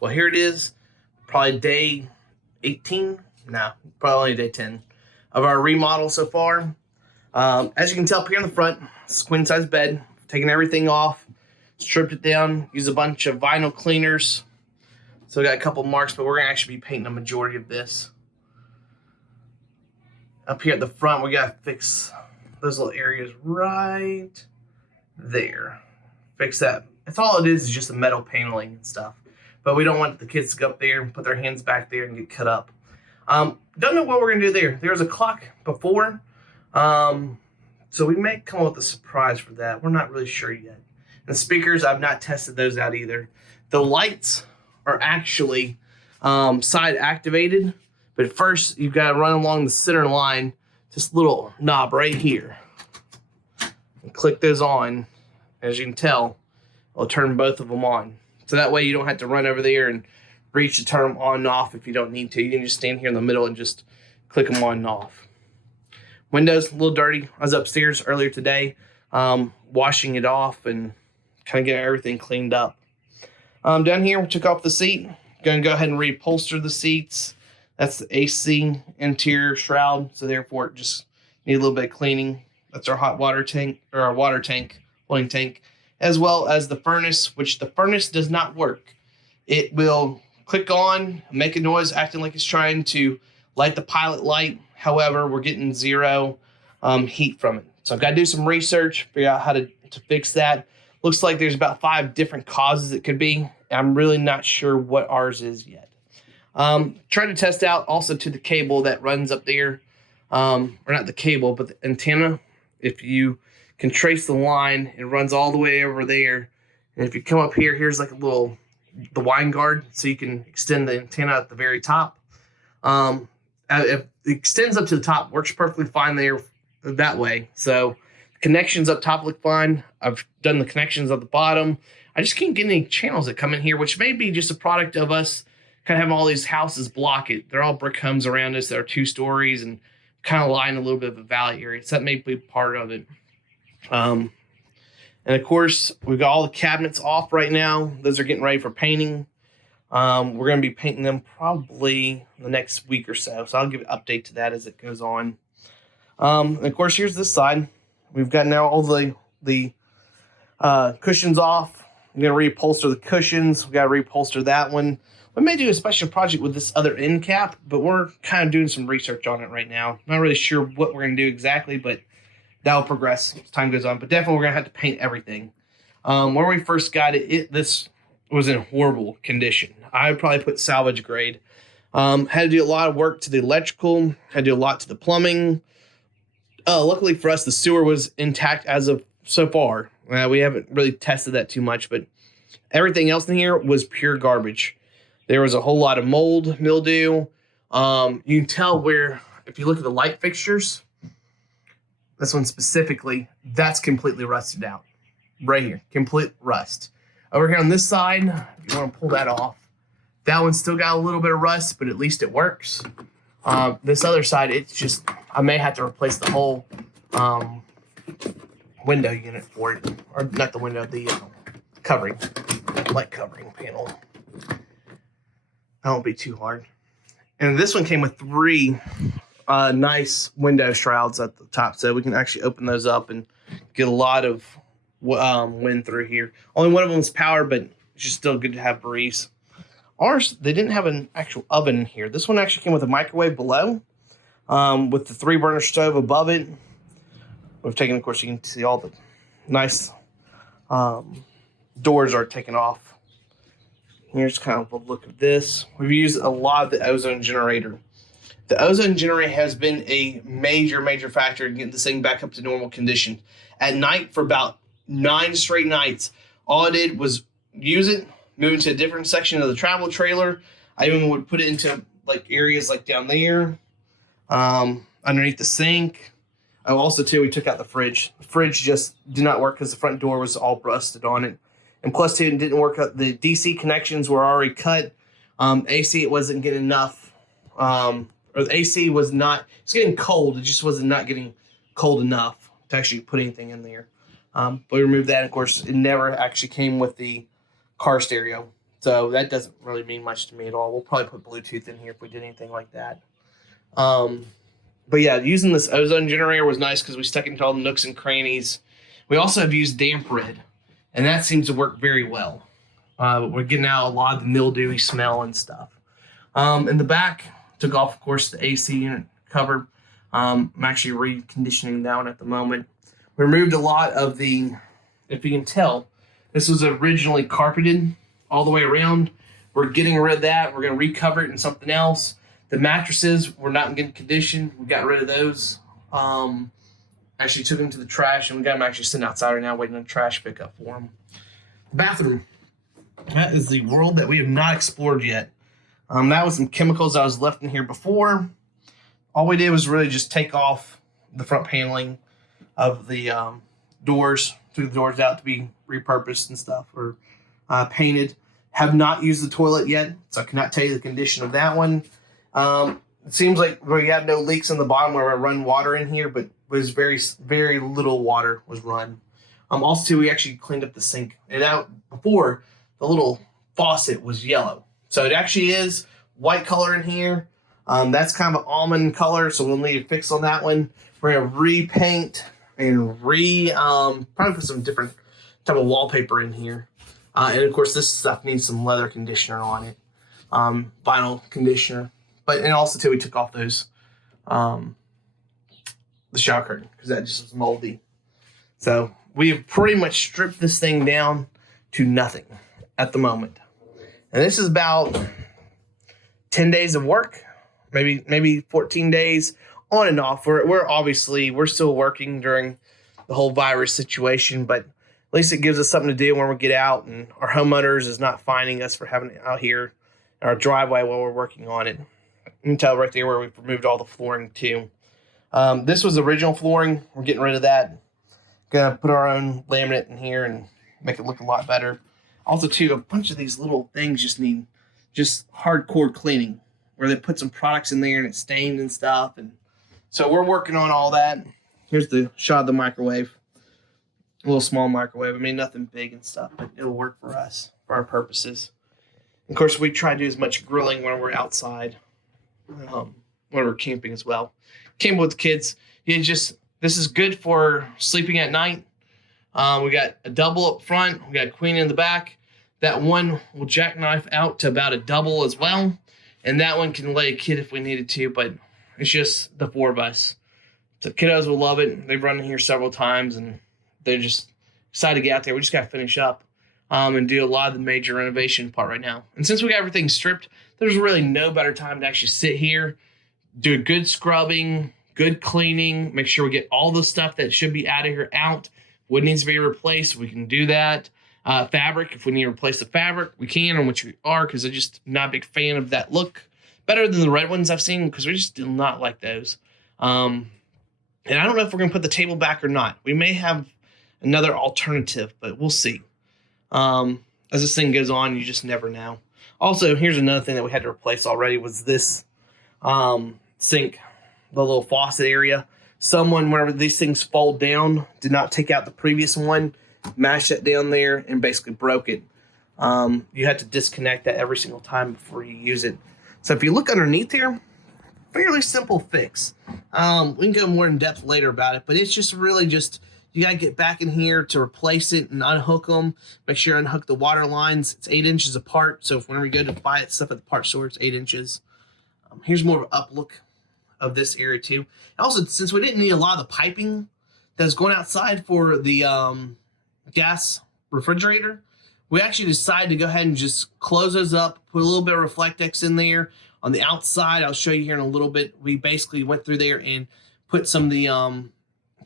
Well, here it is, probably day 18. No, probably only day 10 of our remodel so far. As you can tell up here in the front, it's a queen size bed. Taking everything off, stripped it down, used a bunch of vinyl cleaners. So we got a couple marks, but we're gonna actually be painting a majority of this. Up here at the front, we gotta fix those little areas right there. Fix that. That's all it is just the metal paneling and stuff. But we don't want the kids to go up there and put their hands back there and get cut up. Don't know what we're gonna do there. There's a clock before. So we may come up with a surprise for that. We're not really sure yet. And the speakers, I've not tested those out either. The lights are actually side activated, but first you've got to run along the center line, this little knob right here, and click those on. As you can tell, it'll turn both of them on. So that way you don't have to run over there and reach to turn them on and off if you don't need to. You can just stand here in the middle and just click them on and off. Windows a little dirty. I was upstairs earlier today washing it off and kind of getting everything cleaned up. Down here, we took off the seat. Going to go ahead and reupholster the seats. That's the AC interior shroud, so therefore it just need a little bit of cleaning. That's our hot water tank, or our water tank, holding tank, as well as the furnace, which the furnace does not work. It will click on, make a noise, acting like it's trying to light the pilot light. However, we're getting zero heat from it. So I've got to do some research, figure out how to fix that. Looks like there's about 5 different causes it could be. I'm really not sure what ours is yet. Trying to test out also to the cable that runs up there. Or not the cable, but the antenna. If you can trace the line, it runs all the way over there. And if you come up here, here's like the wind guard, so you can extend the antenna at the very top. If it extends up to the top, works perfectly fine there that way. So connections up top look fine. I've done the connections at the bottom. I just can't get any channels that come in here, which may be just a product of us kind of having all these houses block it. They're all brick homes around us that are 2 stories and kind of lie in a little bit of a valley area. So that may be part of it. And of course, we've got all the cabinets off right now. Those are getting ready for painting. We're going to be painting them probably the next week or so. So I'll give an update to that as it goes on. And of course, here's this side. We've got now all the cushions off. I'm going to reupholster the cushions. We got to reupholster that one. We may do a special project with this other end cap, but we're kind of doing some research on it right now. Not really sure what we're going to do exactly, but that'll progress as time goes on. But definitely we're going to have to paint everything. When we first got it, this was in horrible condition. I would probably put salvage grade. Had to do a lot of work to the electrical. Had to do a lot to the plumbing. Luckily for us, the sewer was intact as of so far. We haven't really tested that too much, but everything else in here was pure garbage. There was a whole lot of mold, mildew. You can tell where, if you look at the light fixtures, this one specifically, that's completely rusted out. Right here, complete rust. Over here on this side, if you want to pull that off, that one's still got a little bit of rust, but at least it works. This other side, it's just, I may have to replace the whole window unit for it. Or not the window, the covering, light covering panel. That won't be too hard. And this one came with 3 nice window shrouds at the top, so we can actually open those up and get a lot of wind through here. Only one of them is power, but it's just still good to have breeze. Ours, they didn't have an actual oven in here. This one actually came with a microwave below, with the 3-burner stove above it. We've taken, of course, you can see all the nice doors are taken off. Here's kind of a look at this. We've used a lot of the ozone generator. The ozone generator has been a major, major factor in getting this thing back up to normal condition. At night, for about 9 straight nights, all I did was use it, move it to a different section of the travel trailer. I even would put it into like areas like down there, underneath the sink. Oh, also too, we took out the fridge. The fridge just did not work because the front door was all rusted on it. And plus too, it didn't work out. The DC connections were already cut. AC, it wasn't getting enough. Or the AC was not, it's getting cold. It just wasn't not getting cold enough to actually put anything in there. But we removed that. Of course, it never actually came with the car stereo. So that doesn't really mean much to me at all. We'll probably put Bluetooth in here if we did anything like that. But yeah, using this ozone generator was nice because we stuck it into all the nooks and crannies. We also have used damp red, and that seems to work very well. We're getting out a lot of the mildewy smell and stuff. In the back, took off, of course, the AC unit cover. I'm actually reconditioning that one at the moment. We removed a lot of the, if you can tell, this was originally carpeted all the way around. We're getting rid of that. We're going to recover it in something else. The mattresses were not in good condition. We got rid of those. Actually took them to the trash, and we got them actually sitting outside right now waiting on trash pickup for them. The bathroom. That is the world that we have not explored yet. That was some chemicals that was left in here before. All we did was really just take off the front paneling of the doors, took the doors out to be repurposed and stuff, or painted. Have not used the toilet yet, so I cannot tell you the condition of that one. It seems like we have no leaks in the bottom where we run water in here, but was very little water was run. Also, we actually cleaned up the sink. And out before, the little faucet was yellow. So it actually is white color in here. That's kind of an almond color, so we'll need a fix on that one. We're going to repaint and probably put some different type of wallpaper in here. And of course, this stuff needs some leather conditioner on it. Vinyl conditioner. And also, too, we took off those, the shower curtain, because that just was moldy. So we have pretty much stripped this thing down to nothing at the moment. And this is about 10 days of work, maybe 14 days on and off. We're still working during the whole virus situation, but at least it gives us something to do when we get out, and our homeowners is not finding us for having it out here in our driveway while we're working on it. You can tell right there where we've removed all the flooring too. This was original flooring. We're getting rid of that. Gonna put our own laminate in here and make it look a lot better. Also too, a bunch of these little things just need hardcore cleaning, where they put some products in there and it's stained and stuff. And so we're working on all that. Here's the shot of the microwave. A little small microwave. I mean, nothing big and stuff, but it'll work for us, for our purposes. Of course, we try to do as much grilling when we're outside. When we're camping as well. Camping with the kids. This is good for sleeping at night. We got a double up front. We got a queen in the back. That one will jackknife out to about a double as well. And that one can lay a kid if we needed to, but it's just the four of us. The kiddos will love it. They've run in here several times, and they're just excited to get out there. We just got to finish up and do a lot of the major renovation part right now. And since we got everything stripped, there's really no better time to actually sit here, do a good scrubbing, good cleaning, make sure we get all the stuff that should be out of here out. What needs to be replaced, we can do that. Fabric, if we need to replace the fabric, we can, and which we are, because I'm just not a big fan of that look. Better than the red ones I've seen, because we just do not like those. And I don't know if we're going to put the table back or not. We may have another alternative, but we'll see. As this thing goes on, you just never know. Also, here's another thing that we had to replace already was this sink, the little faucet area. Someone, whenever these things fold down, did not take out the previous one, mashed it down there, and basically broke it. You have to disconnect that every single time before you use it. So if you look underneath here, fairly simple fix. We can go more in depth later about it, but it's just really just, you got to get back in here to replace it and unhook them. Make sure you unhook the water lines. It's 8 inches apart, so if whenever you go to buy it stuff at the part store, it's 8 inches. Here's more of an up look of this area too. Also, since we didn't need a lot of the piping that's going outside for the gas refrigerator, we actually decided to go ahead and just close those up, put a little bit of Reflectex in there. On the outside, I'll show you here in a little bit, we basically went through there and put some of the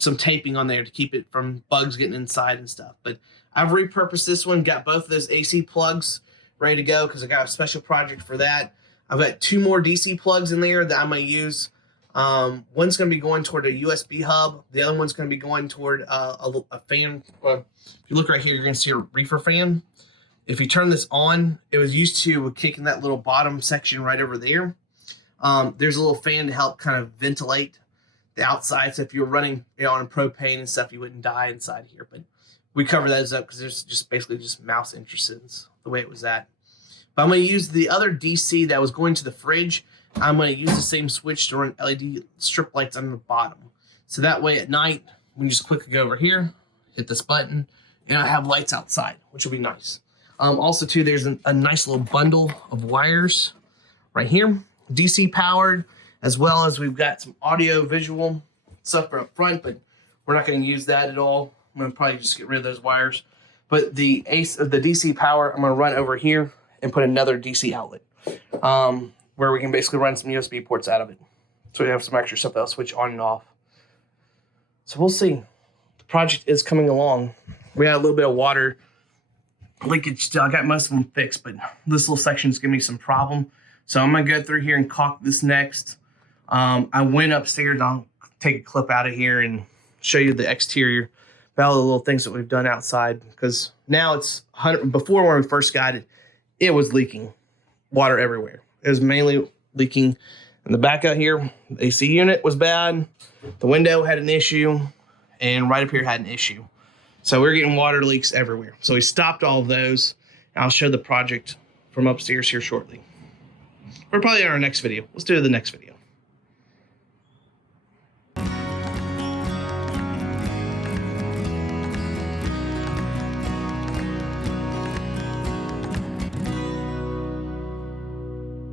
some taping on there to keep it from bugs getting inside and stuff. But I've repurposed this one, got both of those AC plugs ready to go because I got a special project for that. I've got 2 more DC plugs in there that I'm going to use. One's going to be going toward a USB hub. The other one's going to be going toward a fan. Well, if you look right here, you're going to see a reefer fan. If you turn this on, it was used to kicking that little bottom section right over there. There's a little fan to help kind of ventilate the outside. So if you're running on propane and stuff, you wouldn't die inside here. But we cover those up because there's just basically just mouse entrances the way it was at. But I'm going to use the other DC that was going to the fridge. I'm going to use the same switch to run LED strip lights on the bottom. So that way at night, we can just quickly go over here, hit this button, and I have lights outside, which will be nice. Also too, there's a nice little bundle of wires right here, DC powered, as well as we've got some audio visual stuff for up front, but we're not going to use that at all. I'm going to probably just get rid of those wires. But the DC power, I'm going to run over here and put another DC outlet where we can basically run some USB ports out of it. So we have some extra stuff that'll switch on and off. So we'll see. The project is coming along. We had a little bit of water leakage still. I got most of them fixed, but this little section is giving me some problem. So I'm going to go through here and caulk this next. I went upstairs. I'll take a clip out of here and show you the exterior, about all the little things that we've done outside, because now it's 100. Before, when we first got it, it was leaking water everywhere. It was mainly leaking in the back out here. The AC unit was bad. The window had an issue, and right up here had an issue. So we were getting water leaks everywhere. So we stopped all of those. I'll show the project from upstairs here shortly. Or probably in our next video. Let's do the next video.